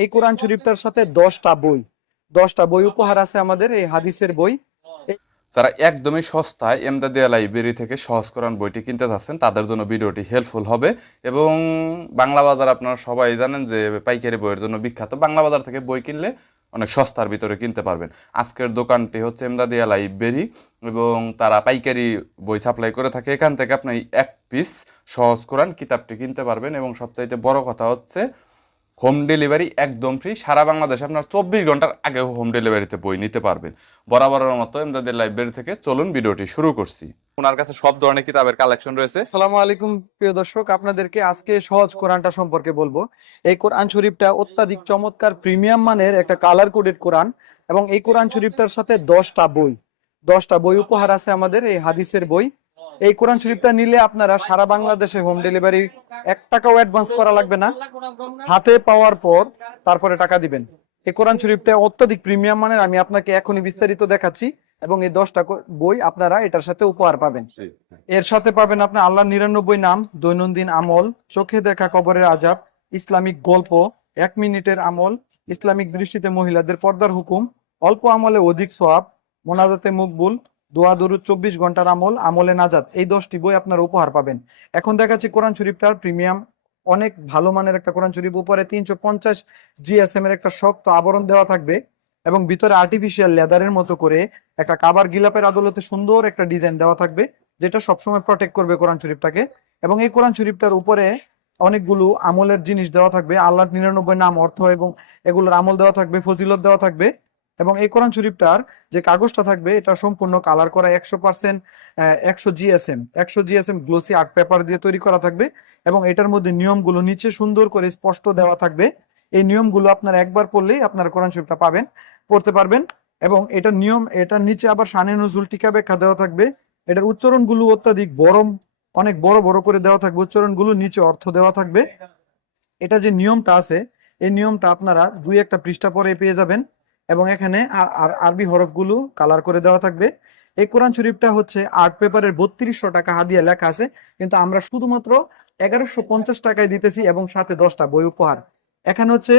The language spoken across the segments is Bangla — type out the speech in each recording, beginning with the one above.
এই কোরআন শরীফটার সাথে 10টা বই উপহার আছে আমাদের, এই হাদিসের বই। যারা একদমই সস্তায় এমদাদিয়া লাইব্রেরি থেকে সহজ কোরআন বইটি কিনতে চাচ্ছেন তাদের জন্য ভিডিওটি হেল্পফুল হবে। এবং বাংলা বাজার আপনারা সবাই জানেন যে পাইকারি বইয়ের জন্য বিখ্যাত, বাংলা বাজার থেকে বই কিনলে অনেক সস্তার ভিতরে কিনতে পারবেন। আজকের দোকানটি হচ্ছে এমদাদিয়া লাইব্রেরি এবং তারা পাইকারি বই সাপ্লাই করে থাকে। এখান থেকে আপনি এক পিস সহজ কোরআন কিতাবটি কিনতে পারবেন এবং সবচাইতে বড় কথা হচ্ছে হোম ডেলিভারি একদম ফ্রি। সারা বাংলাদেশে আপনার 24 ঘন্টার আগে হোম ডেলিভারিতে বই নিতে পারবেন। বরাবরের মতো এমদাদের লাইব্রেরি থেকে চলুন ভিডিওটি শুরু করছি। ওনার কাছে সব ধরনের কিতাবের কালেকশন রয়েছে। আসসালামু আলাইকুম প্রিয় দর্শক, আপনাদেরকে আজকে সহজ কোরআনটা সম্পর্কে বলবো। এই কোরআন শরীফটা অত্যাধিক চমৎকার প্রিমিয়াম মানের একটা কালার কোডেড কোরআন, এবং এই কোরআন শরীফটার সাথে 10টা বই উপহার আছে আমাদের, এই হাদিসের বই। এই কোরআন শরীফটা নিলে আপনারা সারা বাংলাদেশে হোম ডেলিভারি, 1 টাকাও অ্যাডভান্স করা লাগবে না, হাতে পাওয়ার পর তারপরে টাকা দিবেন। এই কোরআন শরীফটা অত্যাধিক প্রিমিয়াম মানের, আমি আপনাকে এখনই বিস্তারিত দেখাচ্ছি। এবং এই 10টা বই আপনারা এটার সাথে উপহার পাবেন। এর সাথে পাবেন আপনি আল্লাহর 99 নাম, দৈনন্দিন আমল, চোখে দেখা কবরের আজাব, ইসলামিক গল্প, 1 মিনিটের আমল, ইসলামিক দৃষ্টিতে মহিলাদের পর্দার হুকুম, অল্প আমলে অধিক সওয়াব, মোনাজাতে মকবুল, দোয়া দরুদ 24 ঘন্টার আমল, আমলে নাজাত। এই 10টি বই আপনারা উপহার পাবেন। এখন দেখাচ্ছি কোরআন শরীফটার প্রিমিয়াম, অনেক ভালো মানের একটা কোরআন শরীফ। উপরে 350 জিএসএম এর একটা শক্ত আবরণ দেওয়া থাকবে এবং ভিতরে আর্টিফিশিয়াল লেদারের মতো করে একটা কাবার গিলাপের আদলতে সুন্দর একটা ডিজাইন দেওয়া থাকবে, যেটা সবসময় প্রটেক্ট করবে কোরআন শরীফটাকে। এবং এই কোরআন শরীফটার উপরে অনেকগুলো আমলের জিনিস দেওয়া থাকবে, আল্লাহর 99 নাম, অর্থ এবং এগুলোর আমল দেওয়া থাকবে, ফজিলত দেওয়া থাকবে। এবং এই কোরআন শরীফটার যে কাগজটা থাকবে এটা সম্পূর্ণ কালার করা 100%, 100 জিএসএম গ্লোসি আর্ট পেপার দিয়ে তৈরি করা থাকবে। এবং এটার মধ্যে নিয়মগুলো নিচে সুন্দর করে স্পষ্ট দেওয়া থাকবে। এই নিয়মগুলো আপনারা একবার পড়লেই আপনারা কোরআন শরীফটা পড়তে পারবেন। এবং এটার নিয়ম, এটার নিচে আবার শানে নজুল টিকা ব্যাখ্যা দেওয়া থাকবে। এটার উচ্চারণগুলো অত্যাধিক বড়, অনেক বড় বড় করে দেওয়া থাকবে উচ্চারণগুলো, নিচে অর্থ দেওয়া থাকবে। এটা যে নিয়মটা আছে, এই নিয়মটা আপনারা 2-1 পৃষ্ঠা পরে পেয়ে যাবেন। এবং এখানে আর আরবি হরফগুলো কালার করে দেওয়া থাকবে। এই কোরআন শরীফটা হচ্ছে আর্ট পেপারের 3200 টাকা হাদিয়া লেখা আছে, কিন্তু আমরা শুধুমাত্র 1150 টাকায় দিতেছি, এবং সাথে 10টা বই উপহার। এখানে হচ্ছে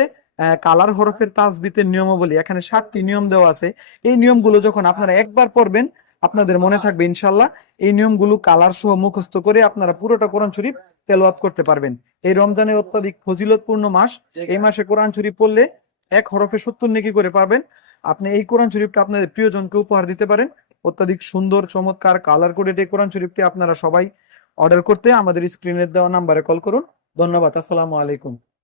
কালার হরফের তাসবিতের নিয়মাবলী, এখানে 7টি নিয়ম দেওয়া আছে। এই নিয়মগুলো যখন আপনারা একবার পড়বেন আপনাদের মনে থাকবে ইনশাল্লাহ। এই নিয়মগুলো কালার সহ মুখস্থ করে আপনারা পুরোটা কোরআন শরীফ তেলাওয়াত করতে পারবেন। এই রমজানের অত্যাধিক ফজিলতপূর্ণ মাস, এই মাসে কোরআন শরীফ পড়লে 1 হরফে 70 নেকি করে পাবেন। আপনি এই কোরআন শরীফটা আপনাদের প্রিয়জনকে উপহার দিতে পারেন। অত্যাধিক সুন্দর চমৎকার কালার কোডেড এই কোরআন শরীফটি আপনারা সবাই অর্ডার করতে আমাদের স্ক্রিনের দেওয়া নাম্বারে কল করুন। ধন্যবাদ। আসসালামু আলাইকুম।